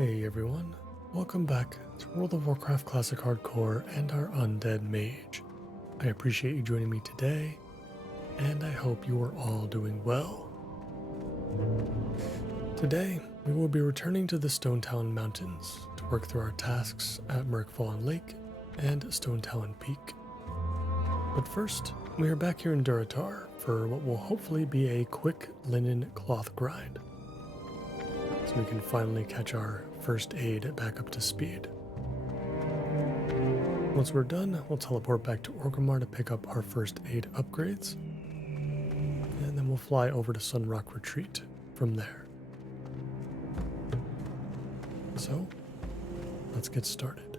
Hey everyone, welcome back to World of Warcraft Classic Hardcore and our Undead Mage. I appreciate you joining me today, and I hope you are all doing well. Today, we will be returning to the Stone Talon Mountains to work through our tasks at Merkfallen Lake and Stone Talon Peak. But first, we are back here in Durotar for what will hopefully be a quick linen cloth grind, so we can finally catch our first aid back up to speed. Once we're done, we'll teleport back to Orgrimmar to pick up our first aid upgrades, and then we'll fly over to Sunrock Retreat from there. So, let's get started.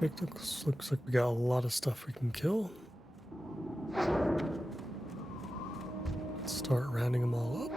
It looks like we got a lot of stuff we can kill. Let's start rounding them all up.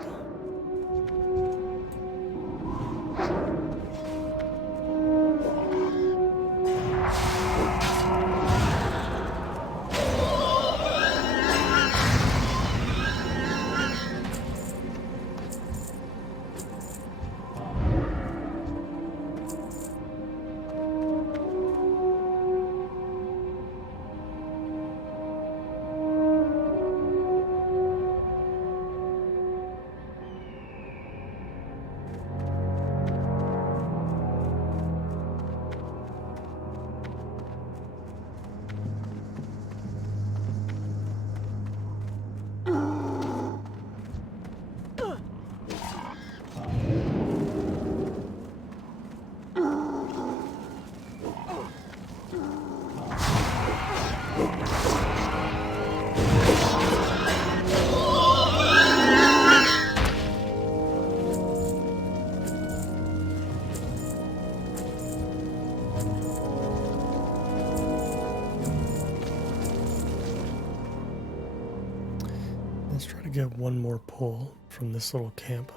Let's try to get one more pull from this little camp.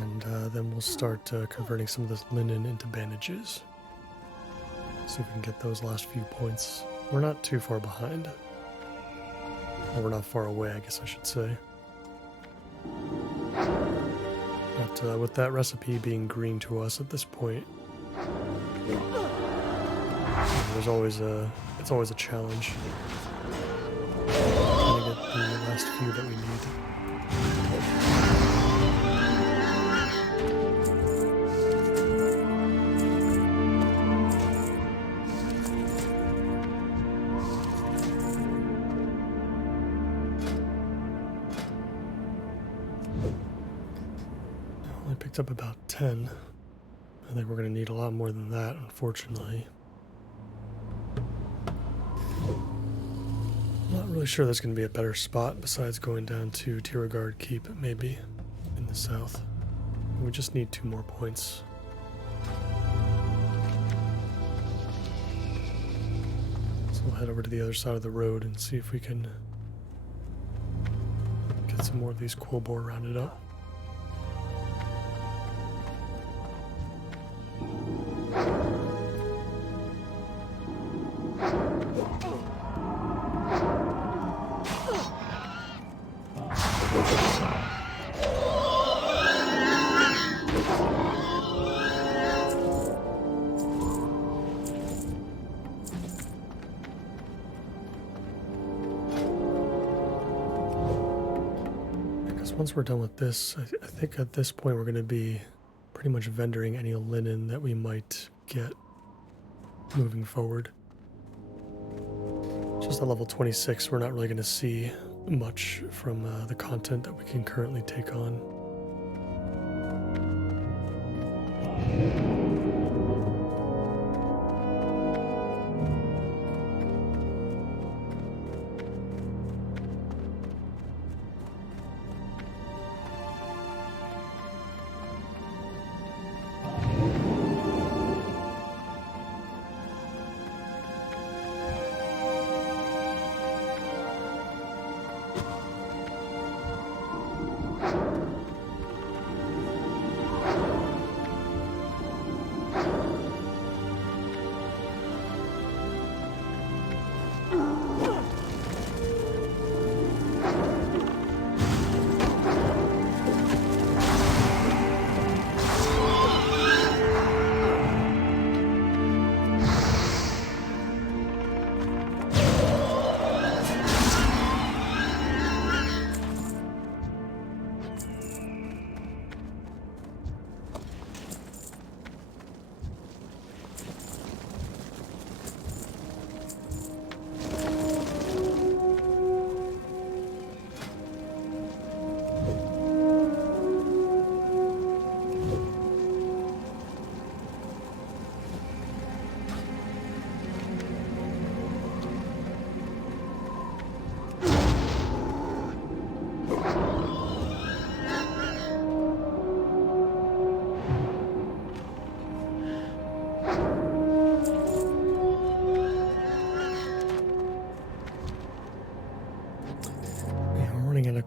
And then we'll start converting some of this linen into bandages. See if we can get those last few points. We're not too far behind. Or we're not far away, I guess I should say. But with that recipe being green to us at this point, it's always a challenge. Trying to get the last few that we need. I only picked up about 10. I think we're going to need a lot more than that, unfortunately. Not really sure there's going to be a better spot besides going down to Tiragard Keep, maybe, in the south. We just need 2 more points. So we'll head over to the other side of the road and see if we can get some more of these Quillboar rounded up. Once we're done with this, I think at this point we're going to be pretty much vendoring any linen that we might get moving forward. Just at level 26, we're not really going to see much from the content that we can currently take on.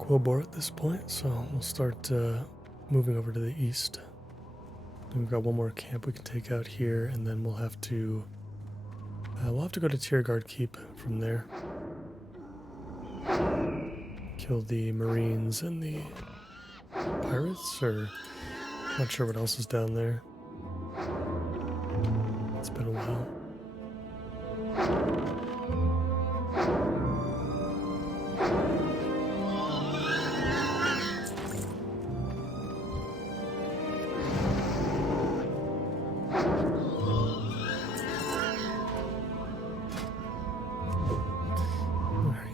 Quillbore at this point, so we'll start moving over to the east. And we've got one more camp we can take out here, and then we'll have to go to Tierguard Keep from there. Kill the Marines and the pirates, or not sure what else is down there. It's been a while.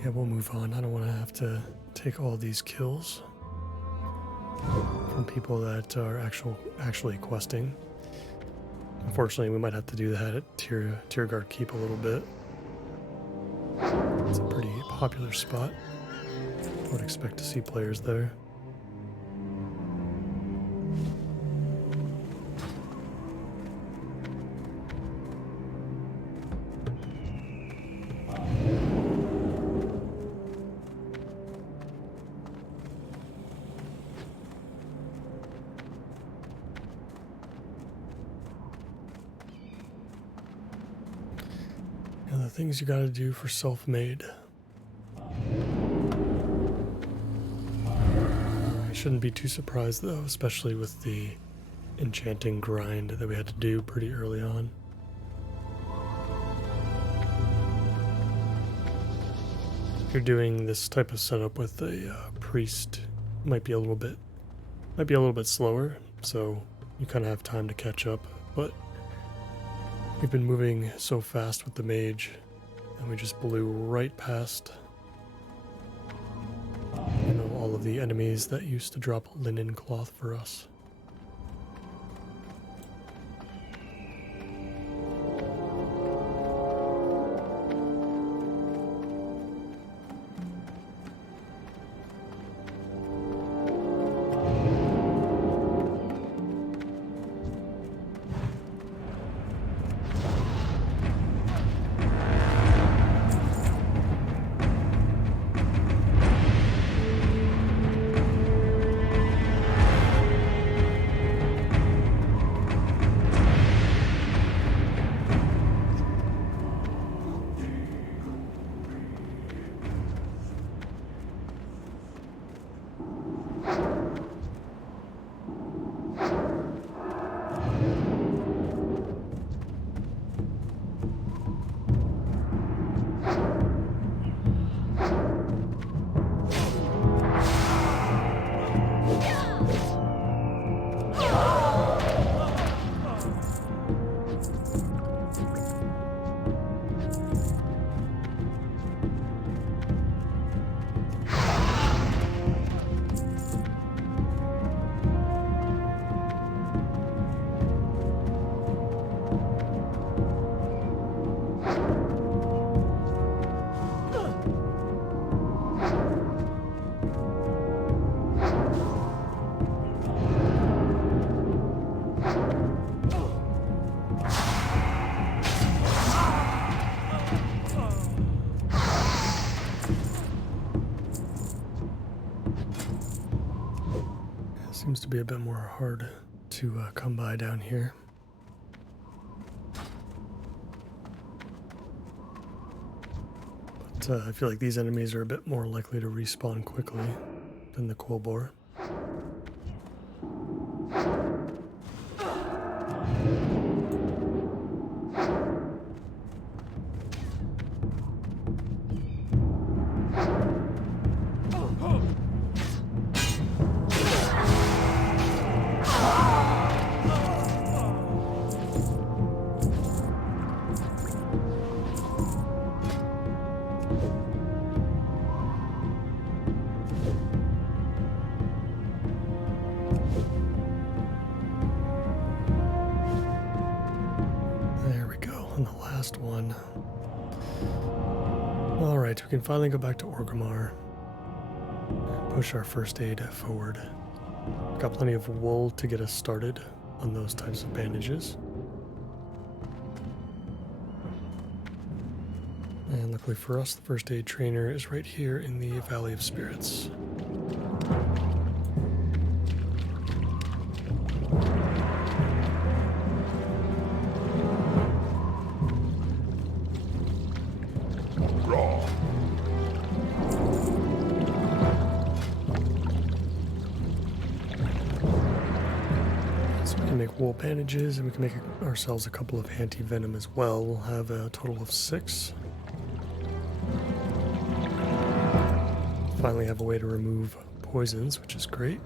Yeah, we'll move on. I don't want to have to take all these kills from people that are actually questing. Unfortunately, we might have to do that at Tierguard Keep a little bit. It's a pretty popular spot. I would expect to see players there. And the things you gotta do for self-made. I shouldn't be too surprised though, especially with the enchanting grind that we had to do pretty early on. If you're doing this type of setup with a priest, might be a little bit slower, so you kind of have time to catch up, but we've been moving so fast with the mage, and we just blew right past, all of the enemies that used to drop linen cloth for us. Seems to be a bit more hard to come by down here. But I feel like these enemies are a bit more likely to respawn quickly than the Quillbore. One. Alright, we can finally go back to Orgrimmar and push our first aid forward. Got plenty of wool to get us started on those types of bandages. And luckily for us, the first aid trainer is right here in the Valley of Spirits. Raw. So we can make wool bandages, and we can make ourselves a couple of anti-venom as well. We'll have a total of 6. Finally have a way to remove poisons, which is great.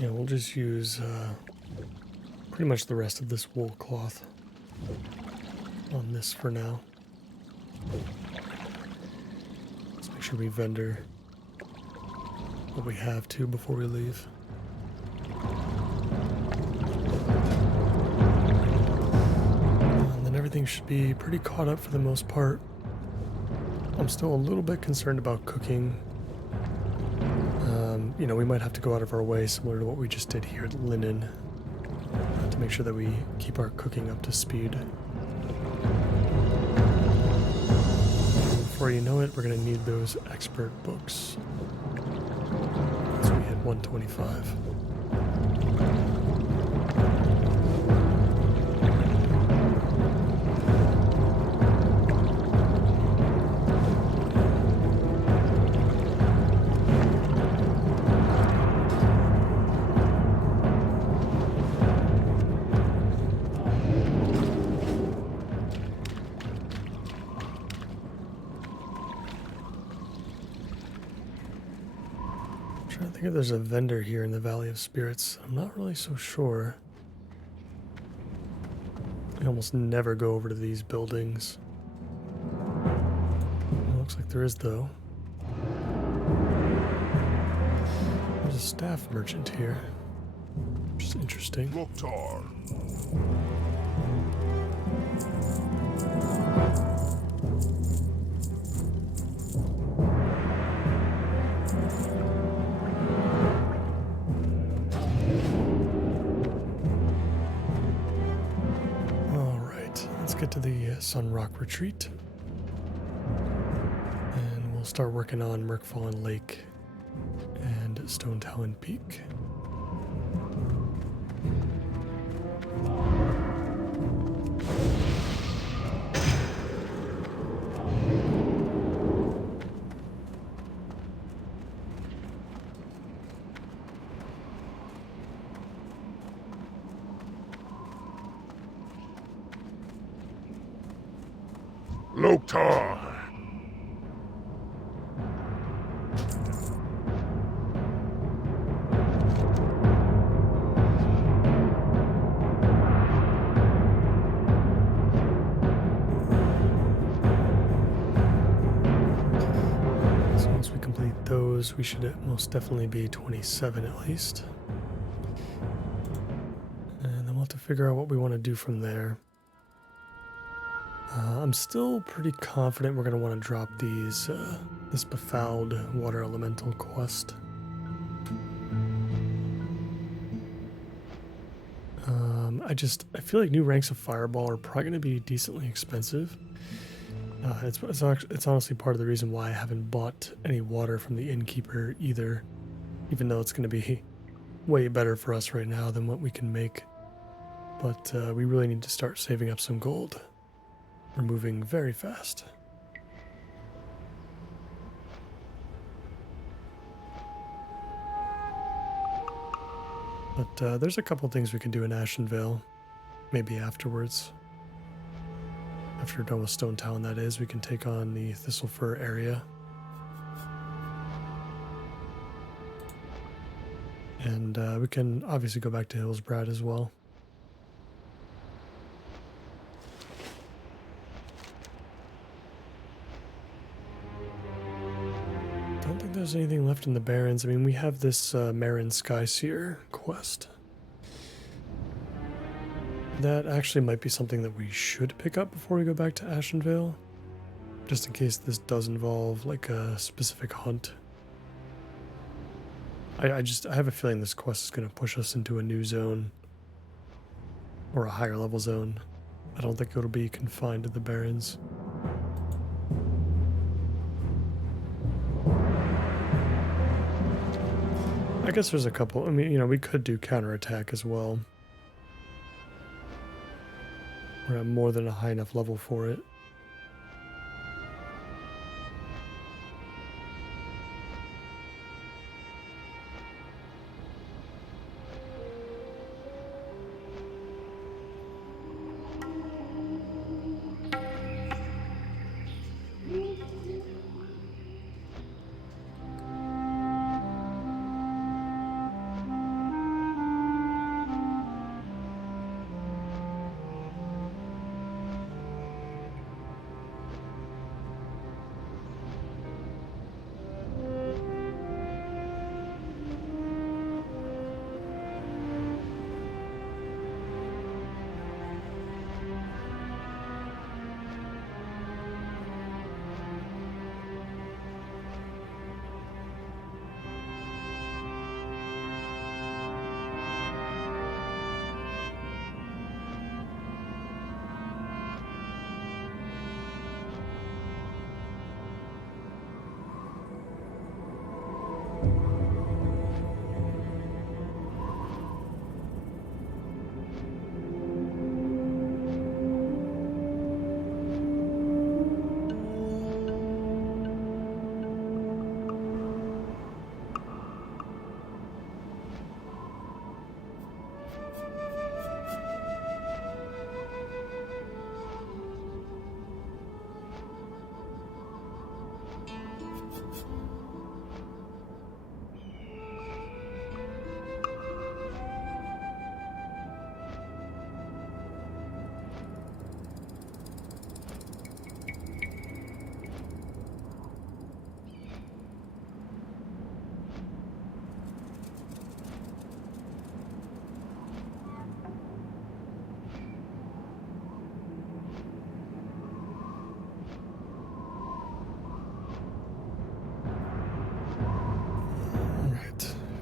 Yeah, we'll just use pretty much the rest of this wool cloth on this for now. Let's make sure we vendor what we have to before we leave. And then everything should be pretty caught up for the most part. I'm still a little bit concerned about cooking. You know, we might have to go out of our way, similar to what we just did here at Linen, to make sure that we keep our cooking up to speed. Before you know it, we're going to need those expert books. So we hit 125. I think there's a vendor here in the Valley of Spirits. I'm not really so sure. I almost never go over to these buildings. It looks like there is, though. There's a staff merchant here, which is interesting. Loktar. Get to the Sunrock Retreat, and we'll start working on Merkfallen Lake and Stone Talon Peak. Loktar. So once we complete those, we should most definitely be 27 at least. And then we'll have to figure out what we want to do from there. I'm still pretty confident we're going to want to drop these, this Befouled Water Elemental quest. I feel like new ranks of Fireball are probably going to be decently expensive. It's honestly part of the reason why I haven't bought any water from the Innkeeper either, even though it's going to be way better for us right now than what we can make. But we really need to start saving up some gold. We're moving very fast. But there's a couple things we can do in Ashenvale, maybe afterwards. After we're done with Stone Town, that is, we can take on the Thistlefur area. And we can obviously go back to Hillsbrad as well. I don't think there's anything left in the Barrens. I mean, we have this Marin Skyseer quest. That actually might be something that we should pick up before we go back to Ashenvale. Just in case this does involve like a specific hunt. I have a feeling this quest is going to push us into a new zone. Or a higher level zone. I don't think it'll be confined to the Barrens. guess there's a couple. I mean, you know, we could do counterattack as well. We're at more than a high enough level for it.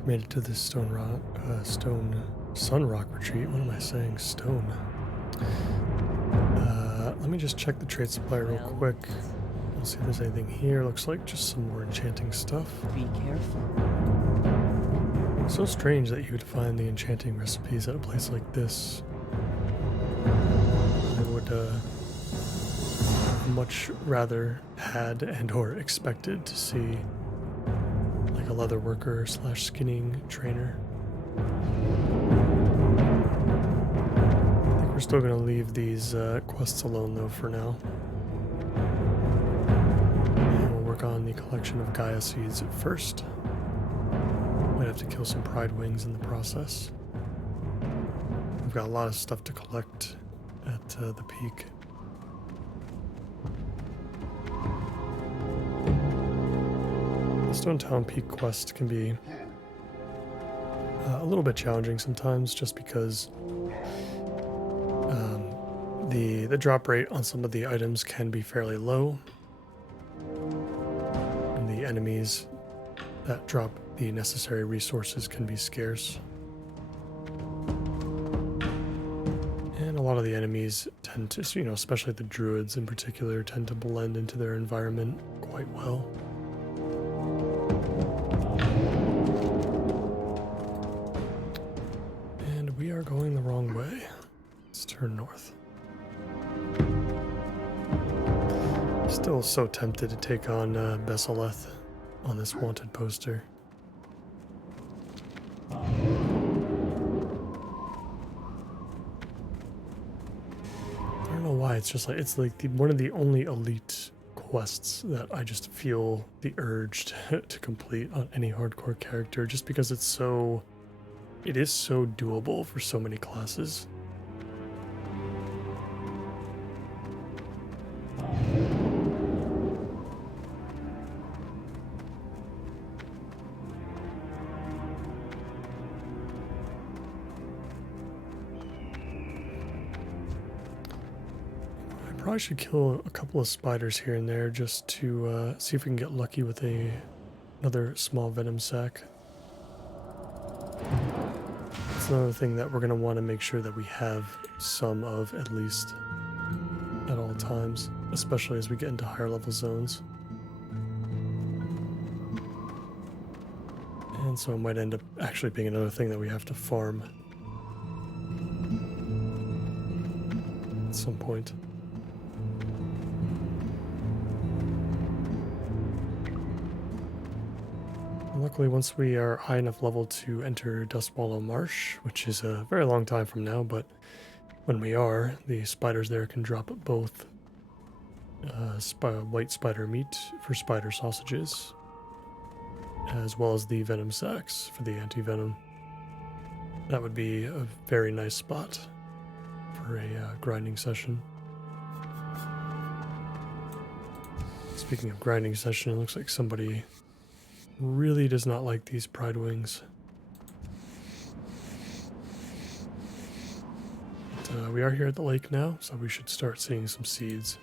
Made it to this stone sun rock retreat. What am I saying? Stone. Let me just check the trade supply real quick. We'll see if there's anything here. Looks like just some more enchanting stuff. Be careful. So strange that you would find the enchanting recipes at a place like this. I would much rather had and or expected to see like a leather worker / skinning trainer. I think we're still going to leave these quests alone though for now. And we'll work on the collection of Gaia seeds first. Might have to kill some pride wings in the process. We've got a lot of stuff to collect at the peak. The Stone Town Peak quest can be a little bit challenging sometimes, just because the drop rate on some of the items can be fairly low, and the enemies that drop the necessary resources can be scarce. And a lot of the enemies tend to, you know, especially the druids in particular, tend to blend into their environment quite well. And we are going the wrong way. Let's turn north. Still so tempted to take on Bessaleth on this wanted poster. I don't know why, it's just like, it's like one of the only elite quests that I just feel the urge to complete on any hardcore character, just because it is so doable for so many classes. I should kill a couple of spiders here and there just to see if we can get lucky with another small venom sac. It's another thing that we're going to want to make sure that we have some of at least at all times, especially as we get into higher level zones. And so it might end up actually being another thing that we have to farm at some point. Luckily, once we are high enough level to enter Dustwallow Marsh, which is a very long time from now, but when we are, the spiders there can drop both white spider meat for spider sausages, as well as the venom sacks for the anti-venom. That would be a very nice spot for a grinding session. Speaking of grinding session, it looks like somebody really does not like these pride wings. But, we are here at the lake now, so we should start seeing some seeds.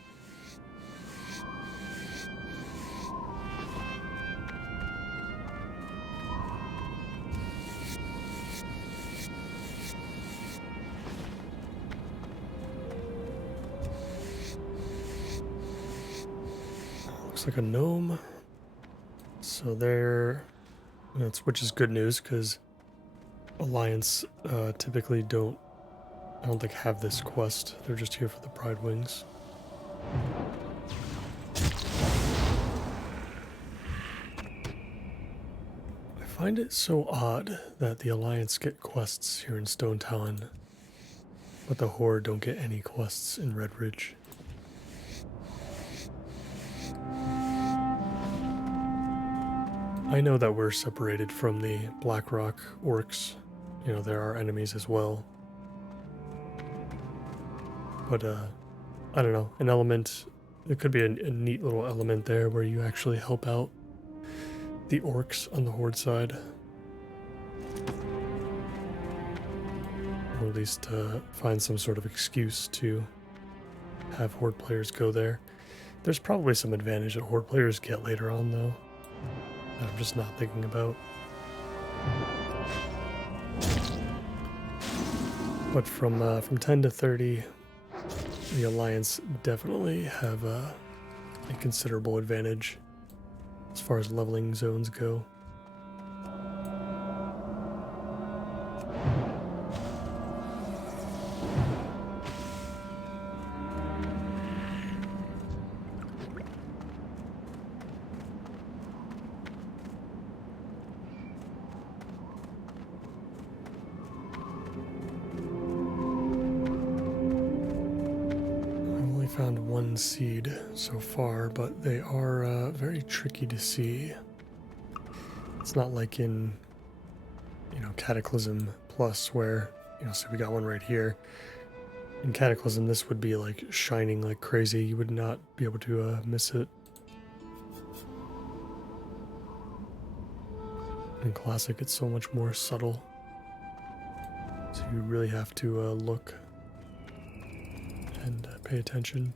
Looks like a gnome. So there, which is good news because Alliance typically don't, I don't think, have this quest. They're just here for the pride wings. I find it so odd that the Alliance get quests here in Stone Talon, but the Horde don't get any quests in Red Ridge. I know that we're separated from the Blackrock orcs. You know, there are enemies as well. But, I don't know, an element, there could be a neat little element there where you actually help out the orcs on the Horde side. Or at least find some sort of excuse to have Horde players go there. There's probably some advantage that Horde players get later on, though. I'm just not thinking about. But from 10 to 30, the Alliance definitely have a considerable advantage as far as leveling zones go. Found one seed so far, but they are very tricky to see. It's not like in, Cataclysm Plus where, so we got one right here. In Cataclysm, this would be like shining like crazy. You would not be able to miss it. In Classic, it's so much more subtle. So you really have to look and pay attention.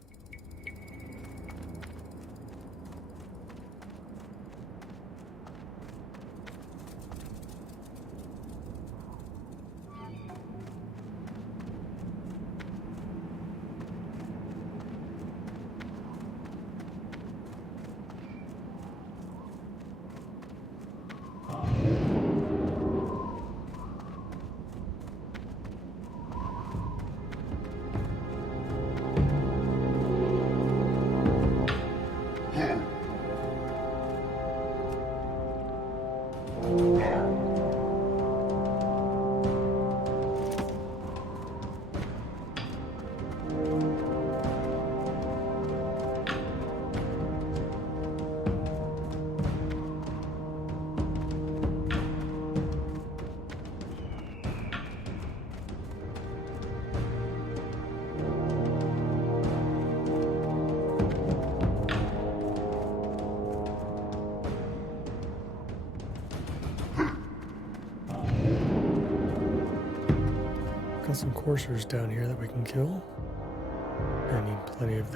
Got some coursers down here that we can kill. I need plenty of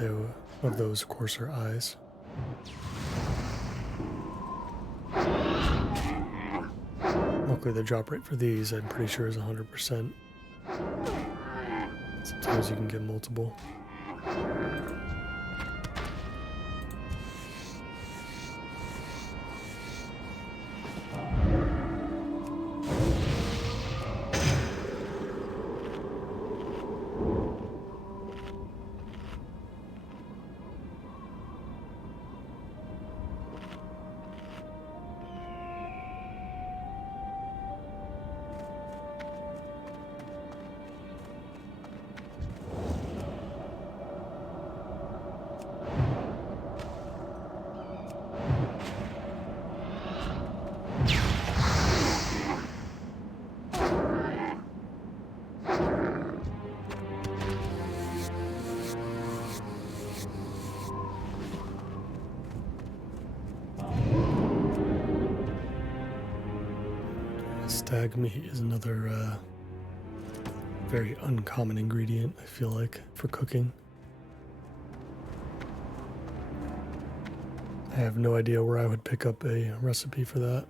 those courser eyes. Luckily the drop rate for these I'm pretty sure is 100%. Sometimes you can get multiple. Stag meat is another very uncommon ingredient, I feel like, for cooking. I have no idea where I would pick up a recipe for that.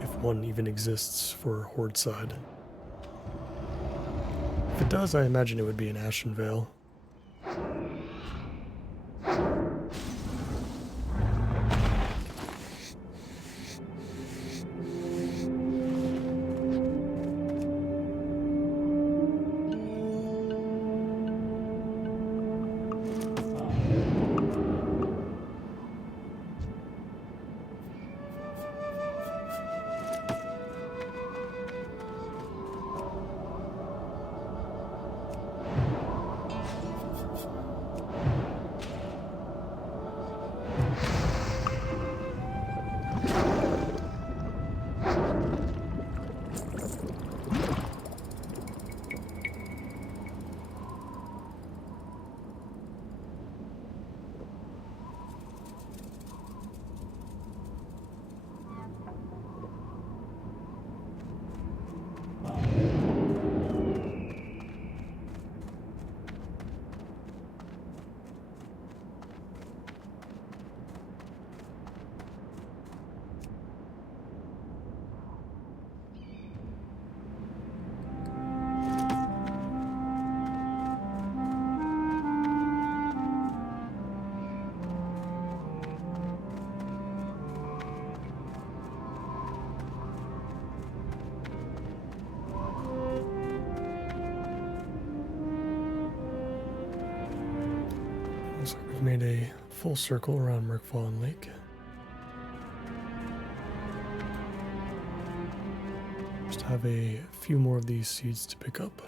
If one even exists for Horde side. If it does, I imagine it would be an Ashen Vale. Looks like we've made a full circle around Merkfallen Lake. Just have a few more of these seeds to pick up.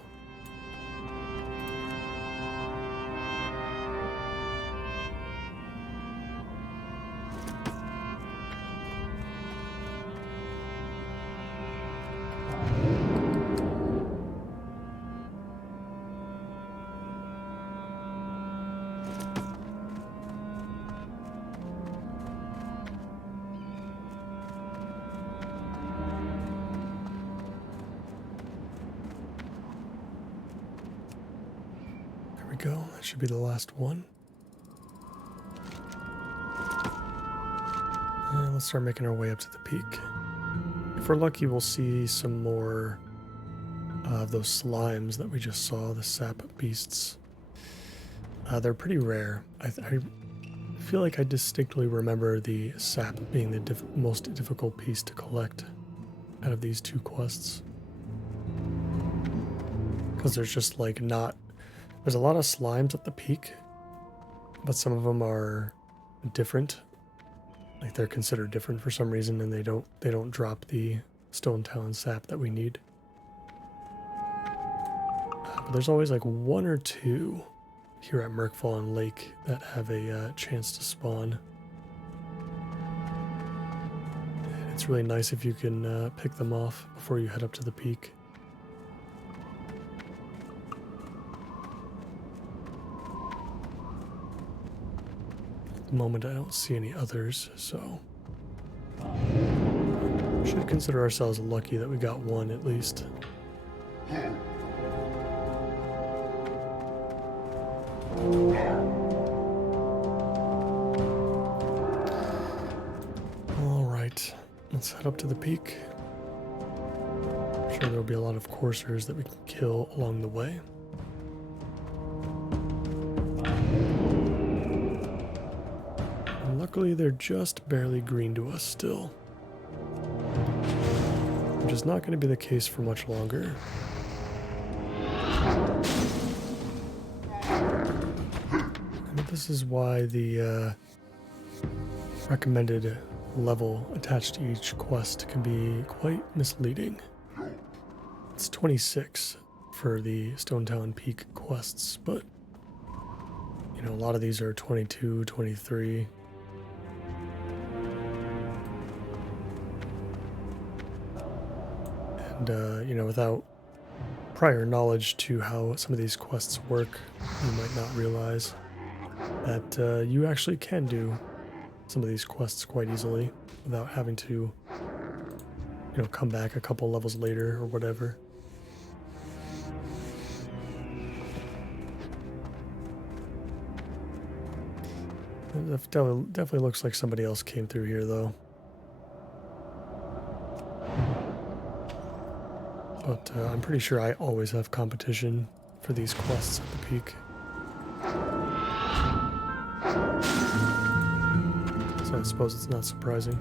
Go. That should be the last one. And let's start making our way up to the peak. If we're lucky, we'll see some more of those slimes that we just saw, the sap beasts. They're pretty rare. I feel like I distinctly remember the sap being the most difficult piece to collect out of these two quests. Because there's just like not... There's a lot of slimes at the peak, but some of them are different. Like they're considered different for some reason, and they don't drop the Stone Talon sap that we need. But there's always like one or two here at Merkfallen Lake that have a chance to spawn. And it's really nice if you can pick them off before you head up to the peak. At the moment I don't see any others, so we should consider ourselves lucky that we got one at least. Alright, let's head up to the peak. I'm sure there'll be a lot of coursers that we can kill along the way. Luckily, they're just barely green to us still, which is not going to be the case for much longer. And this is why the recommended level attached to each quest can be quite misleading. It's 26 for the Stone Talon Peak quests, but you know, a lot of these are 22, 23. And, you know, without prior knowledge to how some of these quests work, you might not realize that you actually can do some of these quests quite easily without having to, you know, come back a couple levels later or whatever. It definitely looks like somebody else came through here, though. But I'm pretty sure I always have competition for these quests at the peak. So I suppose it's not surprising.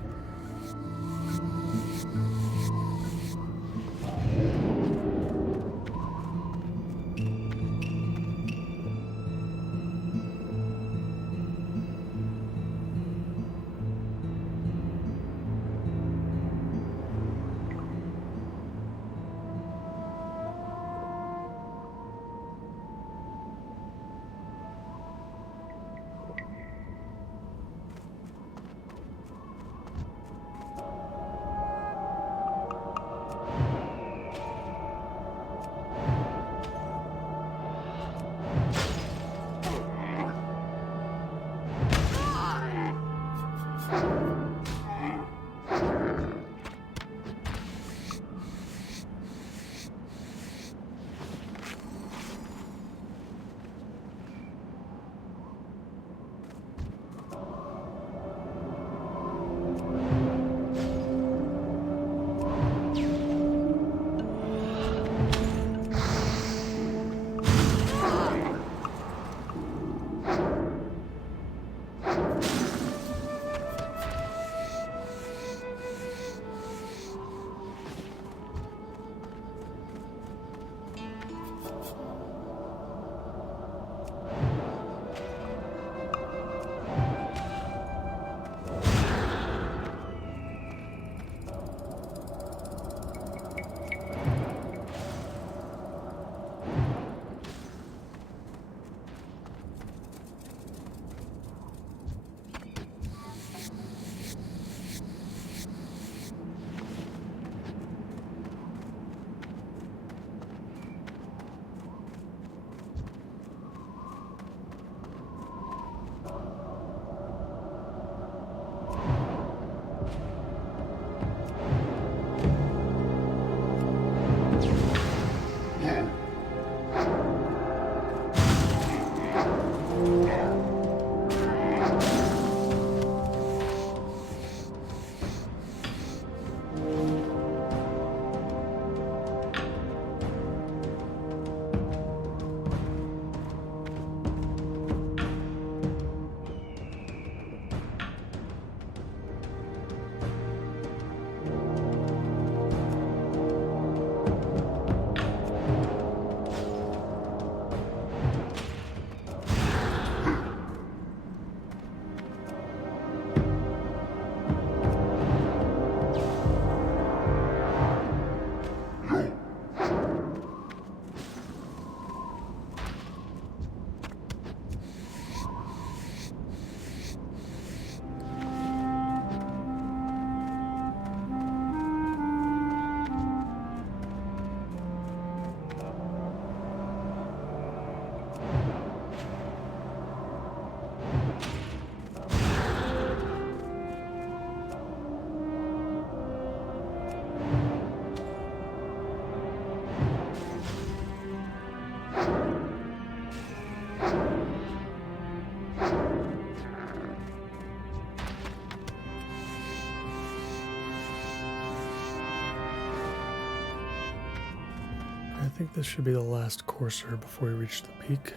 I think this should be the last courser before we reach the peak.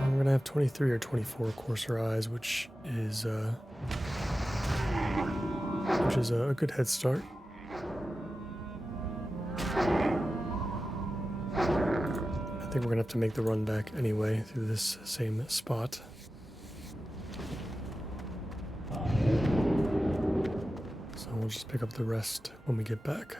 And we're gonna have 23 or 24 courser eyes, which is a good head start. I think we're gonna have to make the run back anyway through this same spot. So we'll just pick up the rest when we get back.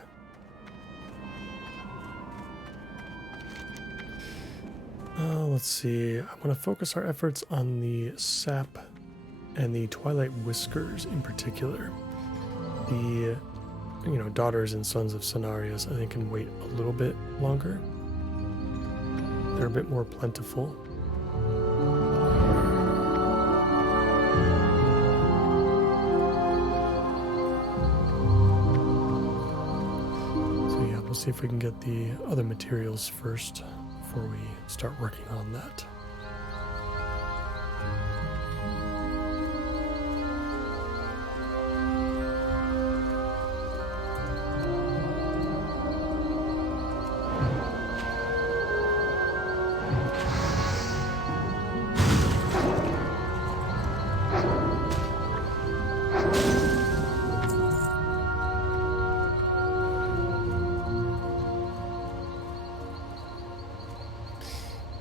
Let's see, I want to focus our efforts on the sap and the Twilight Whiskers in particular. The, daughters and sons of Cenarius, I think, can wait a little bit longer. They're a bit more plentiful. see if we can get the other materials first before we start working on that.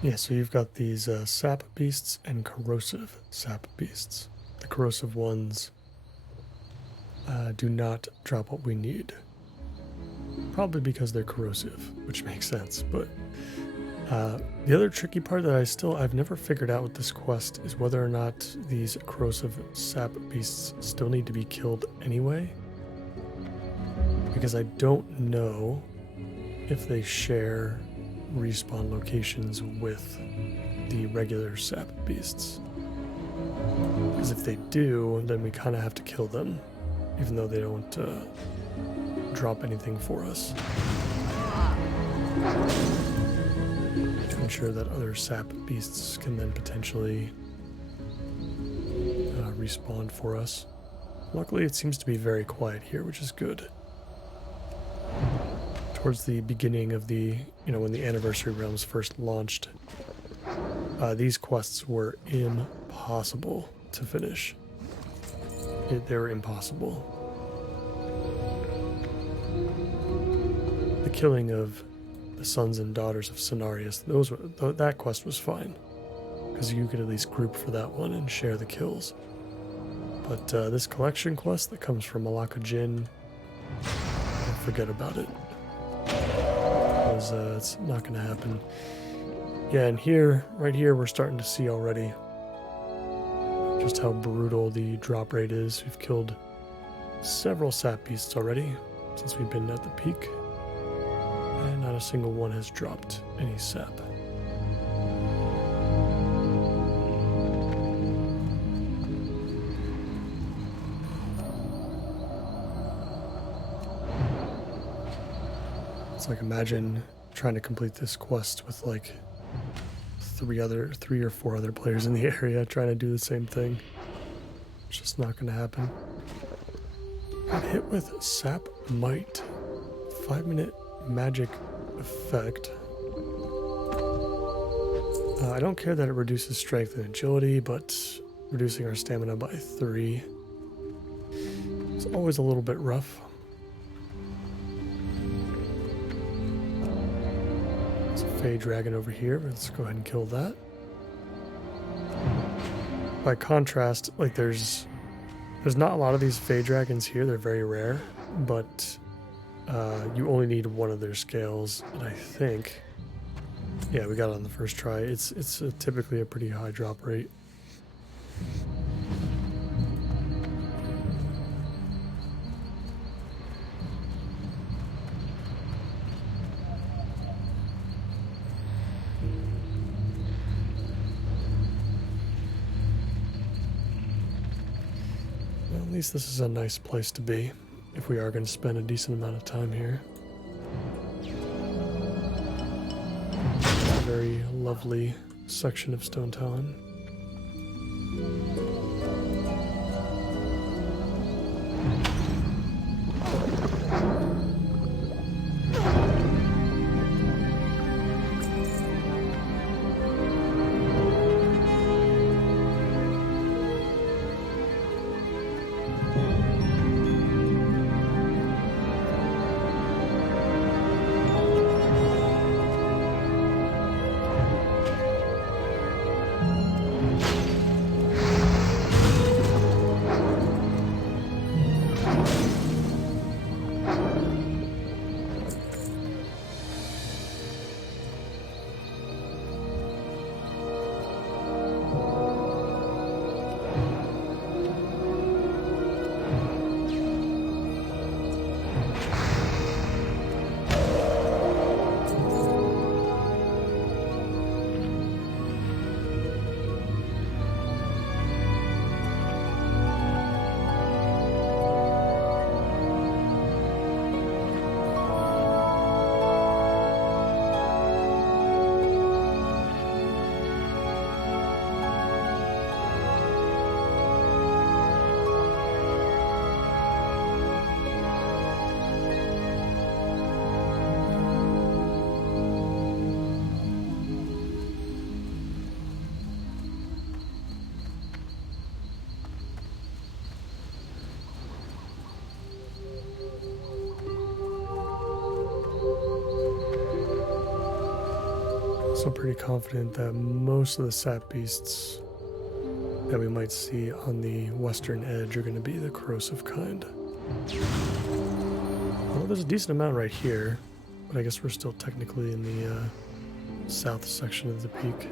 Yeah, so you've got these sap beasts and corrosive sap beasts. The corrosive ones do not drop what we need. Probably because they're corrosive, which makes sense. But the other tricky part that I've never figured out with this quest is whether or not these corrosive sap beasts still need to be killed anyway. Because I don't know if they share respawn locations with the regular sap beasts. Because if they do, then we kind of have to kill them, even though they don't drop anything for us. To ensure that other sap beasts can then potentially respawn for us. Luckily, it seems to be very quiet here, which is good. Towards the beginning of the, when the Anniversary Realms first launched, these quests were impossible to finish. They were impossible. The killing of the sons and daughters of Cenarius, that quest was fine, because you could at least group for that one and share the kills. But this collection quest that comes from Malaka Jin, forget about it. It's not going to happen. Yeah, and right here, we're starting to see already just how brutal the drop rate is. We've killed several sap beasts already since we've been at the peak, and not a single one has dropped any sap. It's like, imagine trying to complete this quest with like three or four other players in the area trying to do the same thing. It's just not going to happen. Got hit with Sap Might. 5-minute magic effect. I don't care that it reduces strength and agility, but reducing our stamina by 3 is always a little bit rough. Fey dragon over here. Let's go ahead and kill that. By contrast, like there's not a lot of these Fey dragons here. They're very rare, but you only need one of their scales, and I think, yeah, we got it on the first try. It's typically a pretty high drop rate. At least this is a nice place to be, if we are going to spend a decent amount of time here. It's a very lovely section of Stone Talon. Also pretty confident that most of the sap beasts that we might see on the western edge are going to be the corrosive kind. Well, there's a decent amount right here, but I guess we're still technically in the south section of the peak.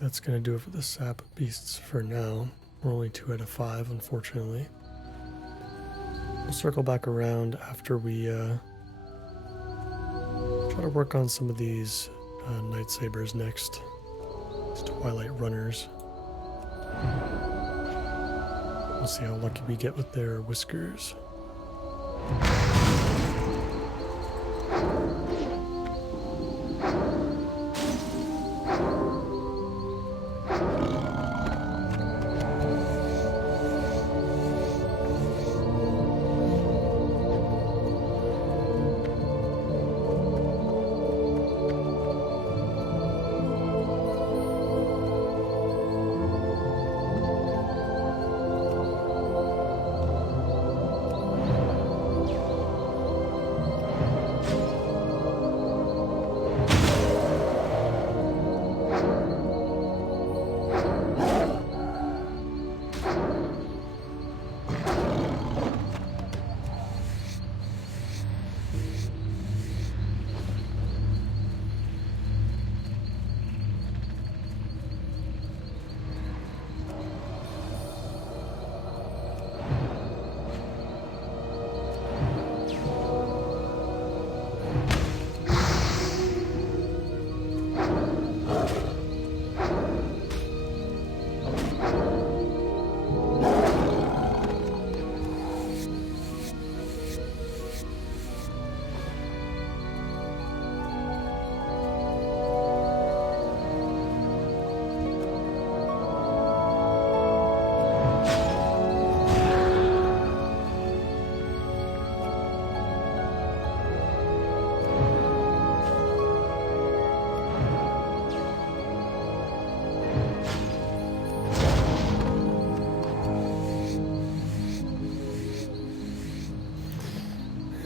That's going to do it for the sap beasts for now. We're only 2 out of 5, unfortunately. We'll circle back around after we try to work on some of these Night Sabers next. These Twilight Runners. We'll see how lucky we get with their whiskers.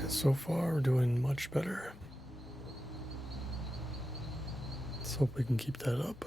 So far, we're doing much better. Let's hope we can keep that up.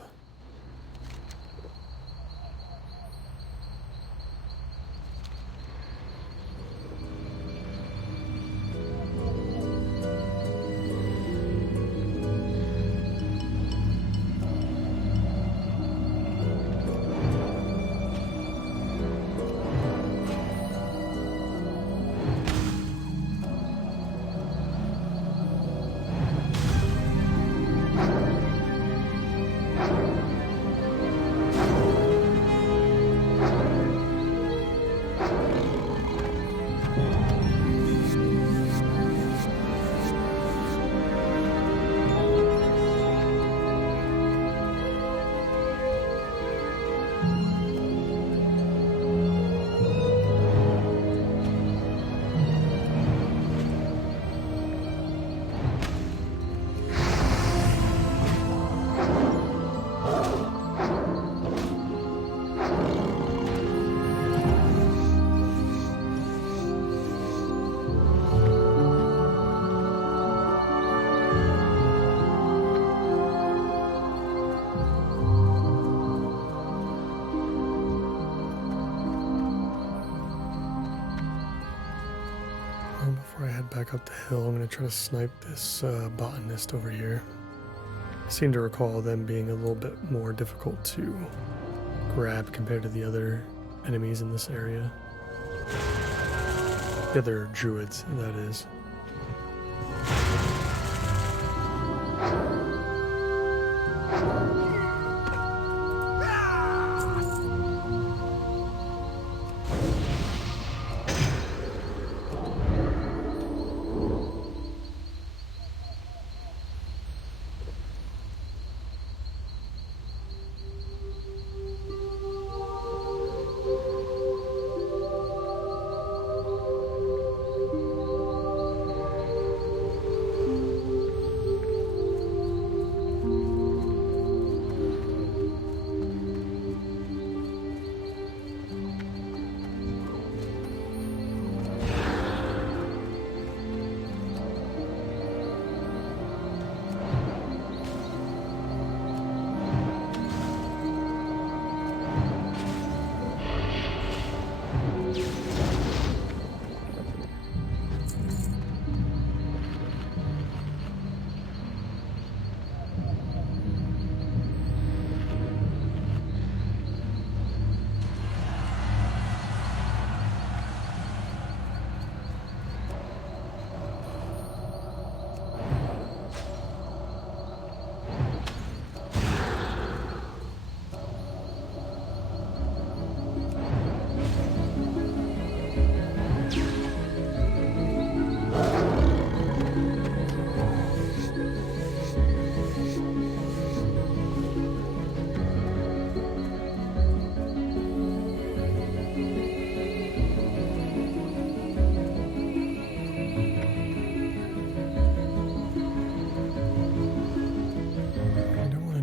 back up the hill. I'm going to try to snipe this botanist over here. I seem to recall them being a little bit more difficult to grab compared to the other enemies in this area. The other druids, that is.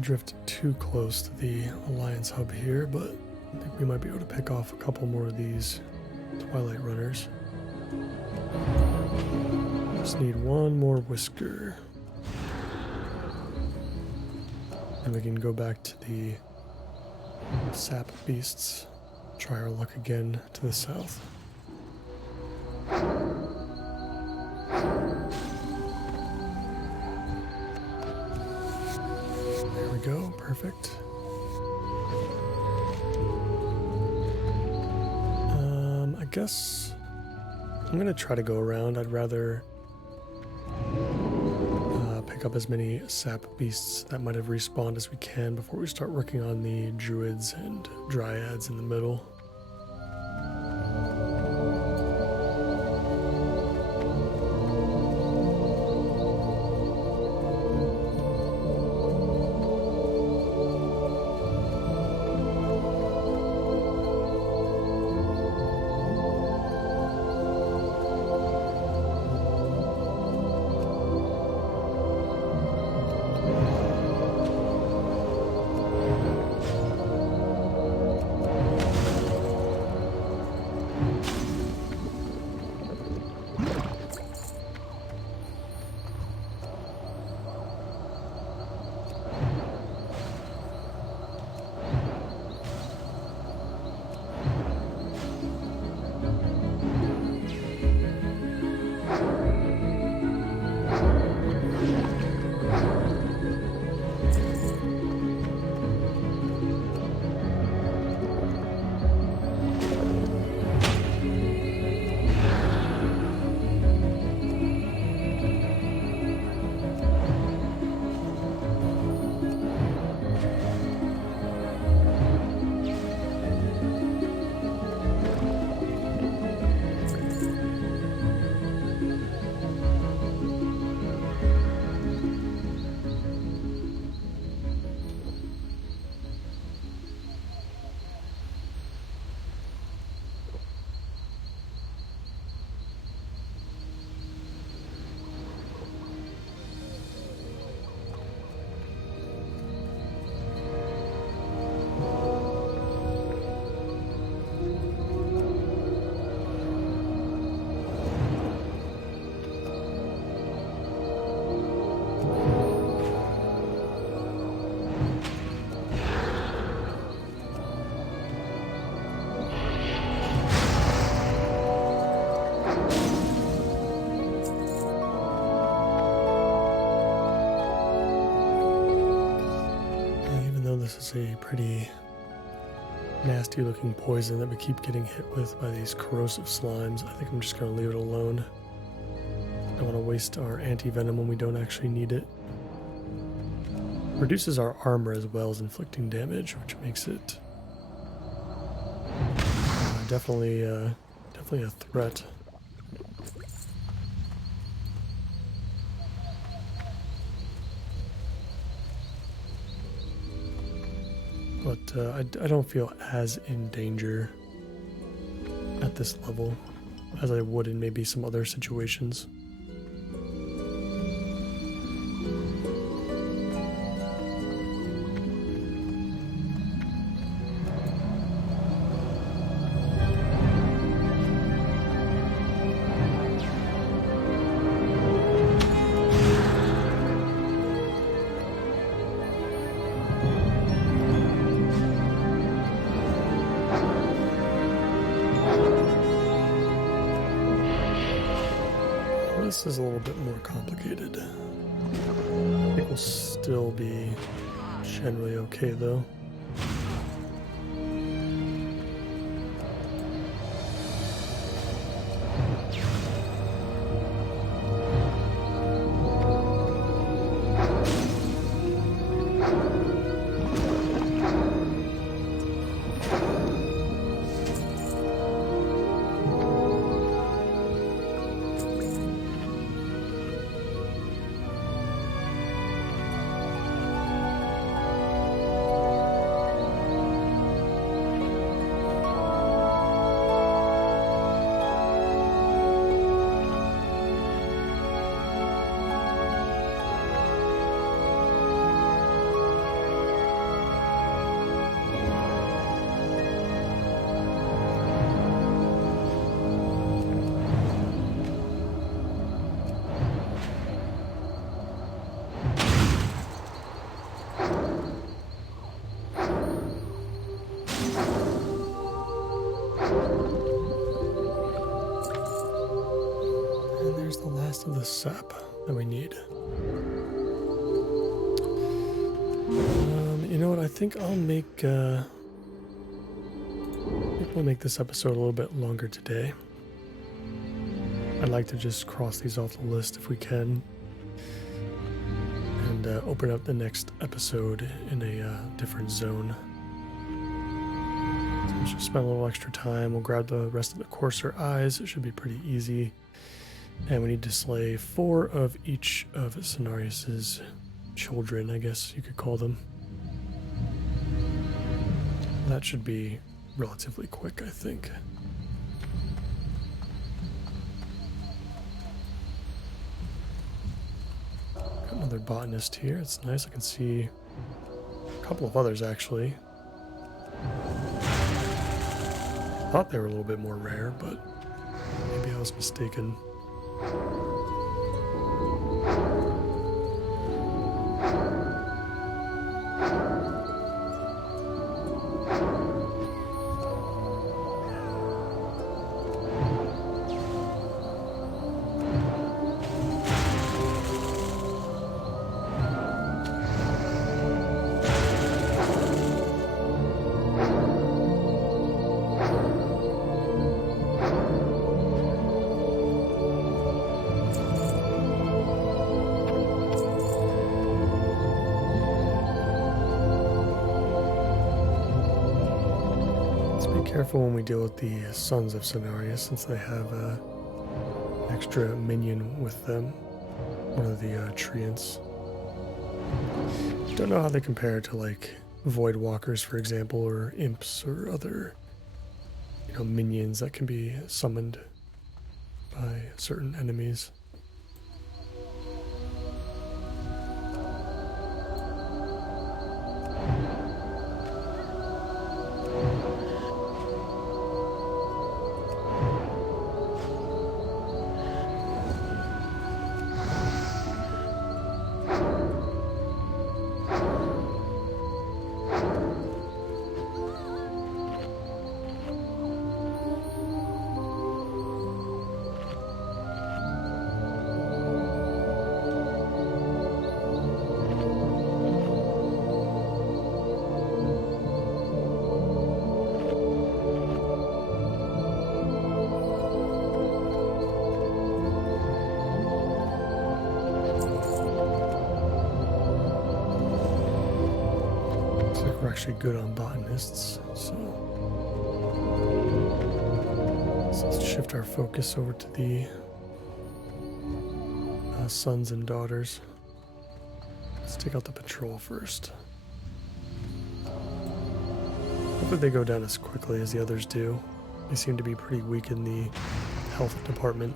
Drift too close to the Alliance hub here, but I think we might be able to pick off a couple more of these Twilight runners. Just need one more whisker. And we can go back to the sap beasts. Try our luck again to the south. Go, perfect. I guess I'm gonna try to go around. I'd rather pick up as many sap beasts that might have respawned as we can before we start working on the druids and dryads in the middle. is a pretty nasty looking poison that we keep getting hit with by these corrosive slimes. I think I'm just going to leave it alone. Don't want to waste our anti-venom when we don't actually need it. Reduces our armor as well as inflicting damage, which makes it definitely a threat. But I don't feel as in danger at this level as I would in maybe some other situations. This is a little bit more complicated. I think we'll still be generally okay though. Of the sap that we need. You know what? I think I'll make. I think we'll make this episode a little bit longer today. I'd like to just cross these off the list if we can, and open up the next episode in a different zone. So let's just spend a little extra time. We'll grab the rest of the coarser eyes. It should be pretty easy. And we need to slay 4 of each of Cenarius's children, I guess you could call them. That should be relatively quick, I think. Got another botanist here. It's nice. I can see a couple of others, actually. I thought they were a little bit more rare, but maybe I was mistaken. Careful when we deal with the Sons of Cenarius, since they have an extra minion with them, one of the treants. Don't know how they compare to like Void Walkers, for example, or imps or other, minions that can be summoned by certain enemies. actually good on botanists, so let's shift our focus over to the sons and daughters. Let's take out the patrol first. Hopefully they go down as quickly as the others do. They seem to be pretty weak in the health department.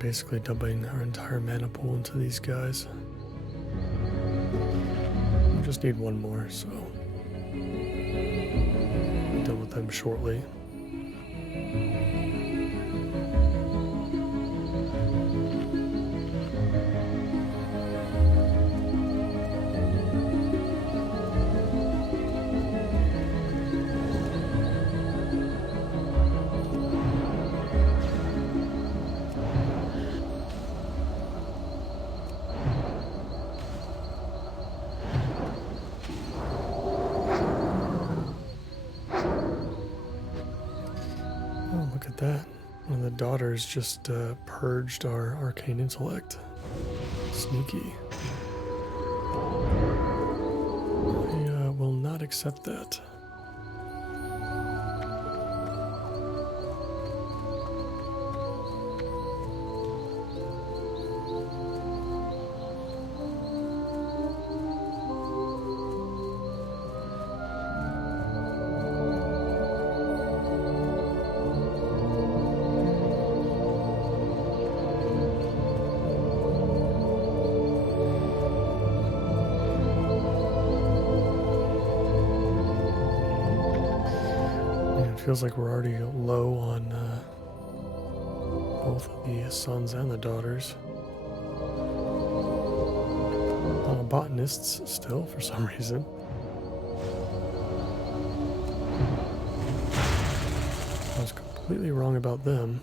Basically dumping our entire mana pool into these guys. We just need one more, so we'll be done with them shortly. That one of the daughters just purged our arcane intellect. Sneaky. I will not accept that. Feels like we're already low on both the sons and the daughters. Botanists still, for some reason. I was completely wrong about them.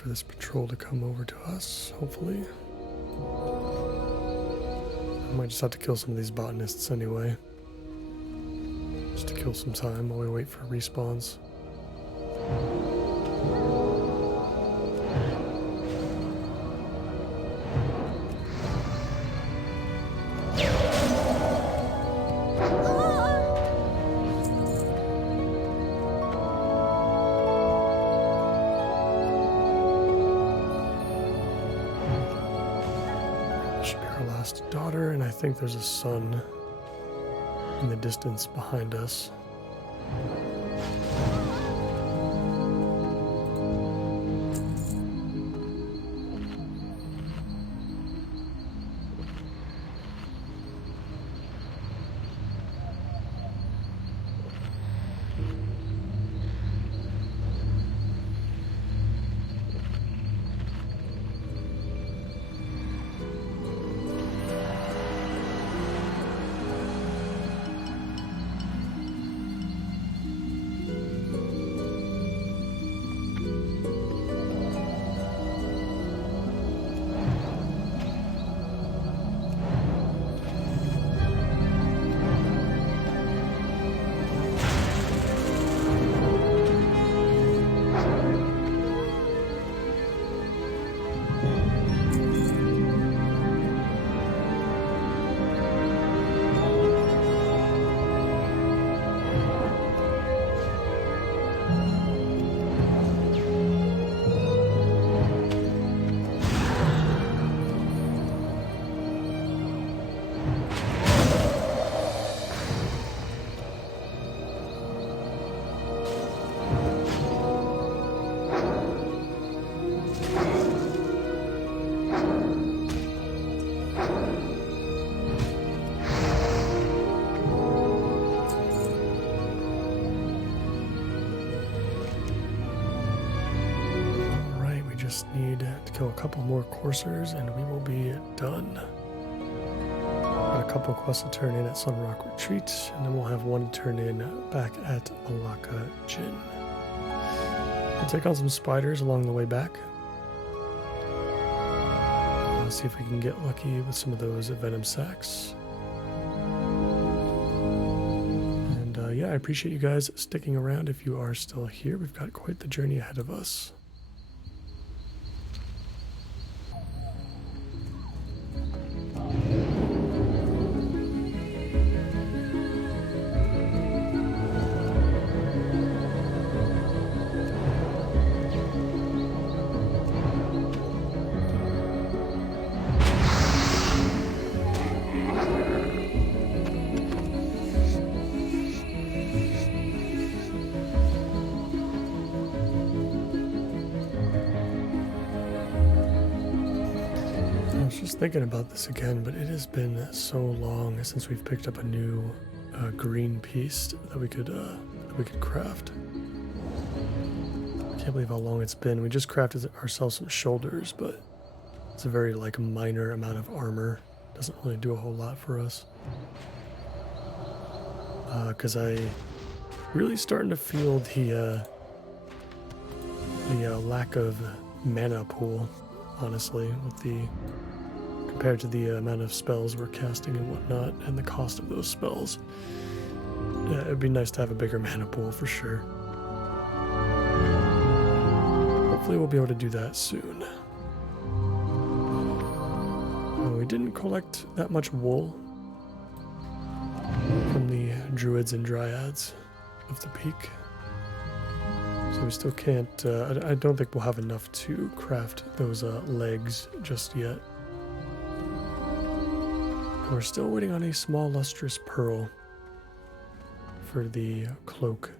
for this patrol to come over to us, hopefully. I might just have to kill some of these botanists anyway. Just to kill some time while we wait for respawns. Daughter, and I think there's a son in the distance behind us. Kill a couple more coursers and we will be done. Got a couple quests to turn in at Sunrock Retreat, and then we'll have one to turn in back at Malacca Jinn. We'll take on some spiders along the way back. Let's see if we can get lucky with some of those venom sacs. And yeah, I appreciate you guys sticking around if you are still here. We've got quite the journey ahead of us. Thinking about this again, but it has been so long since we've picked up a new green piece that we could craft. I can't believe how long it's been. We just crafted ourselves some shoulders, but it's a very like minor amount of armor. Doesn't really do a whole lot for us. Because I really starting to feel the lack of mana pool, honestly, with the compared to the amount of spells we're casting and whatnot, and the cost of those spells. Yeah, it'd be nice to have a bigger mana pool for sure. Hopefully we'll be able to do that soon. We didn't collect that much wool from the druids and dryads of the peak. So we still can't, I don't think we'll have enough to craft those legs just yet. We're still waiting on a small lustrous pearl for the cloak.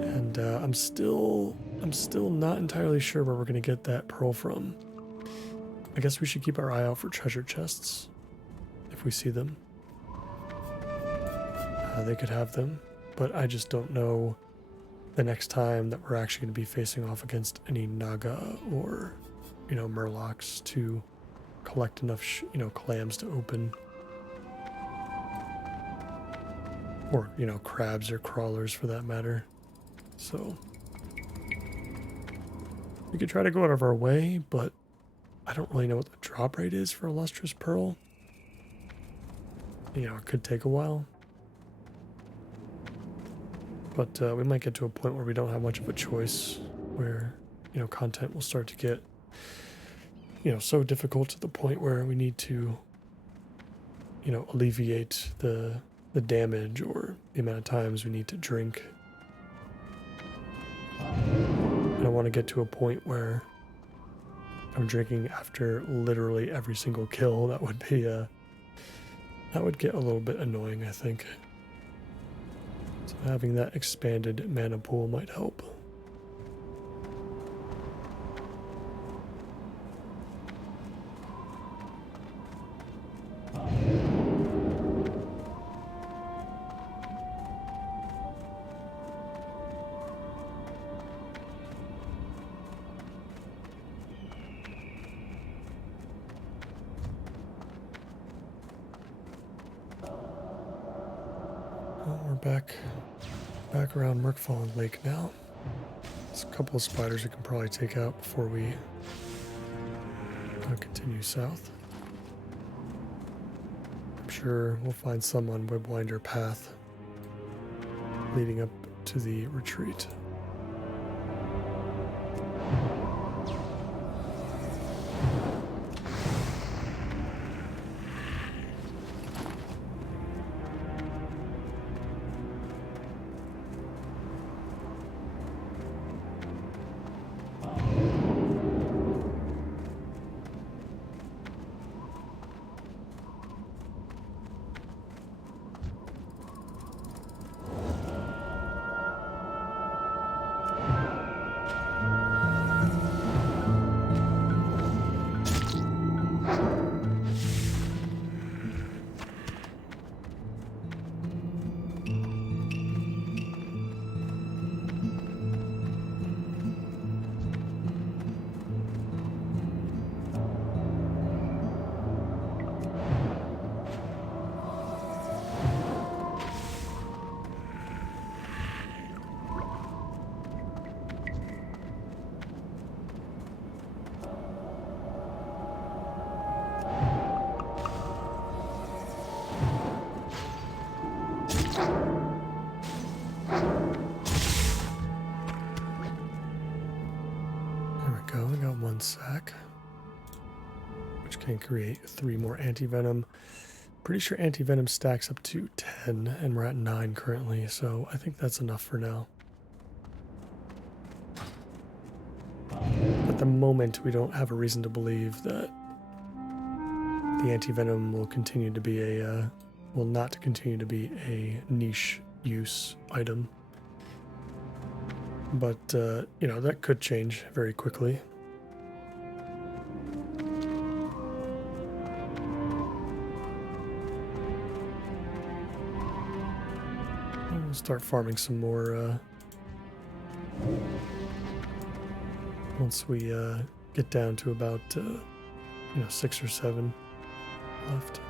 And I'm still not entirely sure where we're going to get that pearl from. I guess we should keep our eye out for treasure chests if we see them. They could have them, but I just don't know the next time that we're actually going to be facing off against any Naga or, Murlocs to collect enough, clams to open. Or, crabs or crawlers for that matter. So, We could try to go out of our way, but I don't really know what the drop rate is for a lustrous pearl. You know, it could take a while. But we might get to a point where we don't have much of a choice, where, you know, content will start to get, you know, so difficult to the point where we need to, you know, alleviate the damage or the amount of times we need to drink. And I want to get to a point where I'm drinking after literally every single kill. That would be that would get a little bit annoying, I think. So having that expanded mana pool might help. We're back around Murkfallen Lake now. There's a couple of spiders we can probably take out before we continue south. I'm sure we'll find some on Webwinder path leading up to the retreat. Sack, which can create 3 more anti-venom. Pretty sure anti-venom stacks up to 10, and we're at 9 currently, so I think that's enough for now. At the moment, we don't have a reason to believe that the anti-venom will continue to be a will not continue to be a niche use item. But you know, that could change very quickly. We'll start farming some more once we get down to about you know, 6 or 7 left.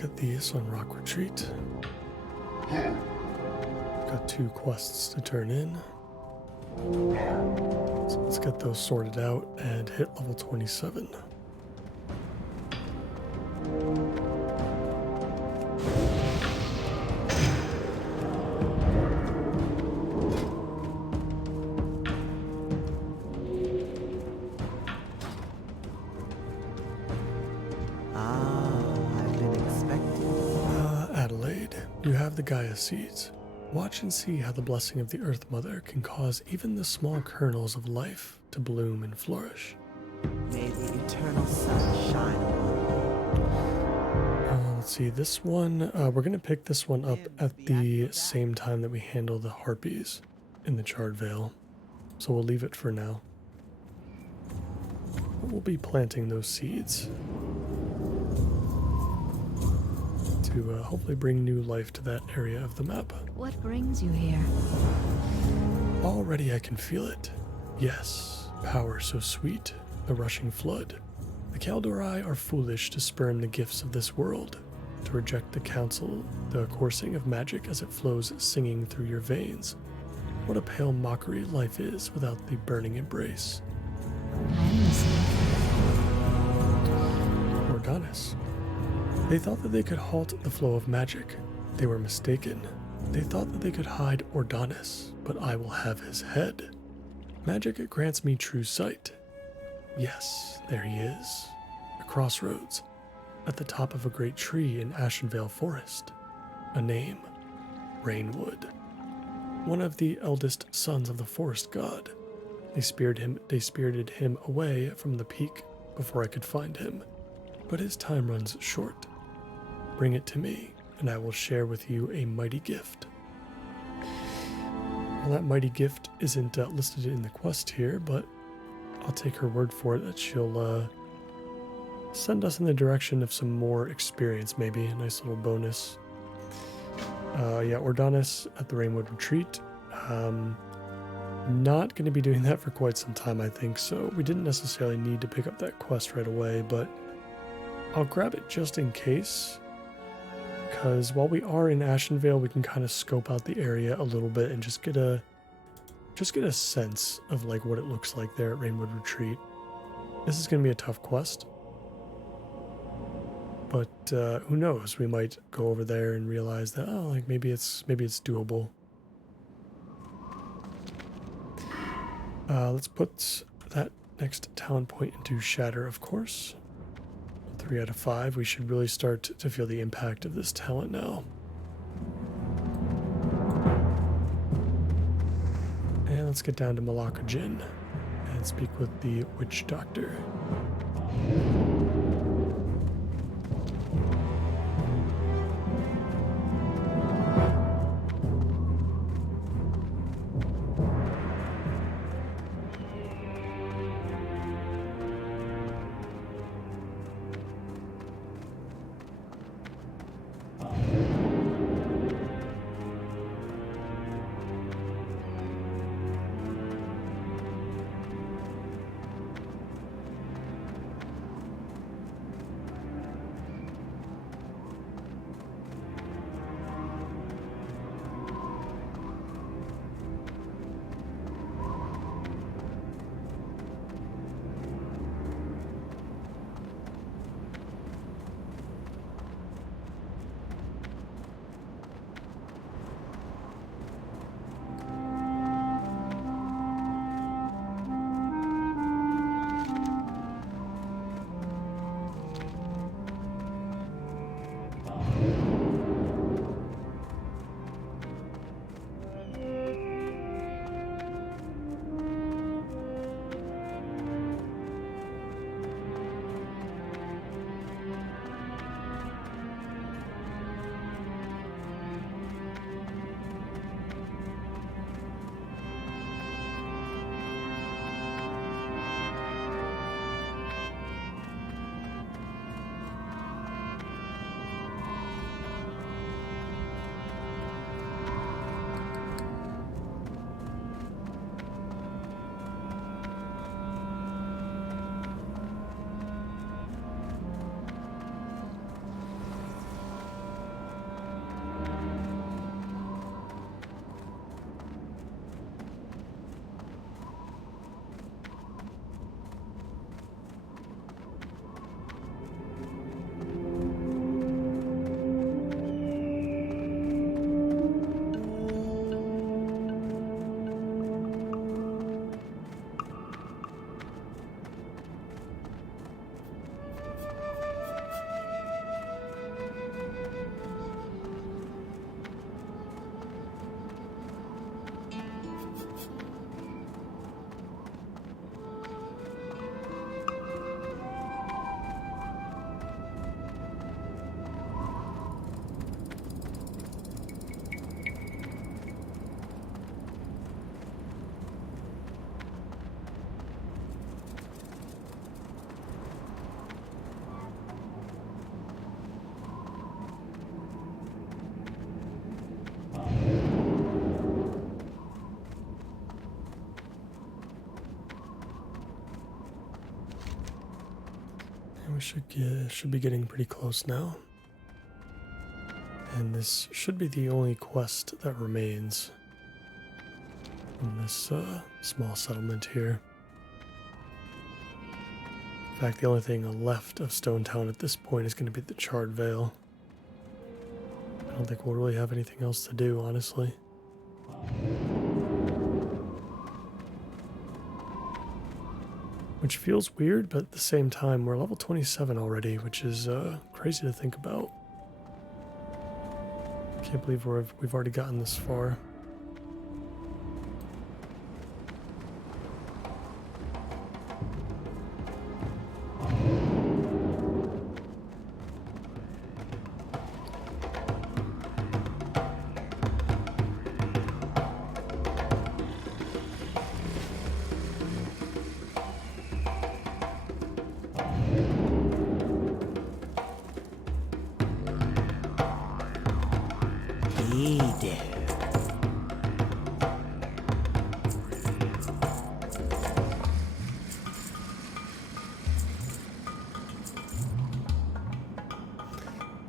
At the Sunrock Retreat. Got 2 quests to turn in. So let's get those sorted out and hit level 27. You have the Gaia Seeds. Watch and see how the blessing of the Earth Mother can cause even the small kernels of life to bloom and flourish. May the eternal sun shine on you. Let's let's see, this one, we're going to pick this one up at the same time that we handle the harpies in the Charred Vale. So we'll leave it for now. But we'll be planting those seeds to hopefully bring new life to that area of the map. What brings you here? Already I can feel it. Yes, power so sweet, the rushing flood. The Kaldorei are foolish to spurn the gifts of this world, to reject the coursing of magic as it flows singing through your veins. What a pale mockery life is without the burning embrace. I'm listening. Ordonis. They thought that they could halt the flow of magic. They were mistaken. They thought that they could hide Ordonis, but I will have his head. Magic grants me true sight. Yes, there he is. A crossroads, at the top of a great tree in Ashenvale Forest. A name, Rainwood. One of the eldest sons of the forest god. They spirited him away from the peak before I could find him. But his time runs short. Bring it to me, and I will share with you a mighty gift. Well, that mighty gift isn't listed in the quest here, but I'll take her word for it that she'll send us in the direction of some more experience, maybe. A nice little bonus. Yeah, Ordonis at the Rainwood Retreat. Not going to be doing that for quite some time, I think, so we didn't necessarily need to pick up that quest right away, but I'll grab it just in case, because while we are in Ashenvale, we can kind of scope out the area a little bit and just get a sense of like what it looks like there at Rainwood Retreat. This is going to be a tough quest, but who knows? We might go over there and realize that like maybe it's doable. Let's put that next talent point into Shatter, of course. 3 out of 5. We should really start to feel the impact of this talent now. And let's get down to Malacca Jin and speak with the Witch Doctor. We should be getting pretty close now. And this should be the only quest that remains in this small settlement here. In fact, the only thing left of Stone Town at this point is going to be the Charred Vale. I don't think we'll really have anything else to do, honestly. Which feels weird, but at the same time, we're level 27 already, which is crazy to think about. Can't believe we've already gotten this far.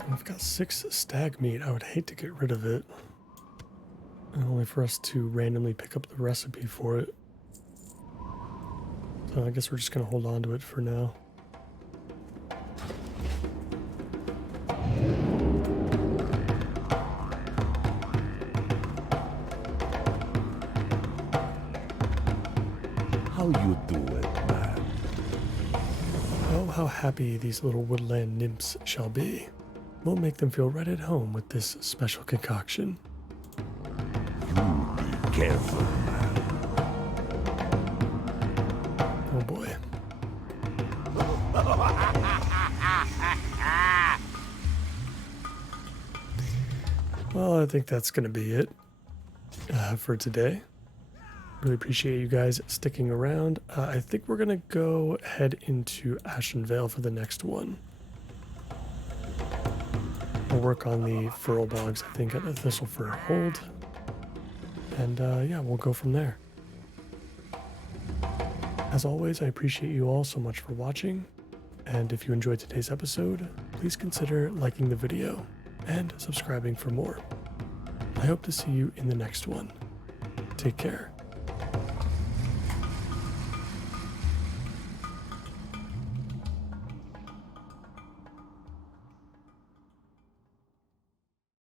We've got 6 stag meat. I would hate to get rid of it. And only for us to randomly pick up the recipe for it. So I guess we're just going to hold on to it for now. How you doing, man? Oh, how happy these little woodland nymphs shall be. We'll make them feel right at home with this special concoction. You be careful, man. Oh boy. Well, I think that's going to be it for today. Really appreciate you guys sticking around. I think we're going to go head into Ashen Vale for the next one. We'll work on the Furl Bogs, I think, at the Thistle for Hold. And yeah, we'll go from there. As always, I appreciate you all so much for watching. And if you enjoyed today's episode, please consider liking the video and subscribing for more. I hope to see you in the next one. Take care.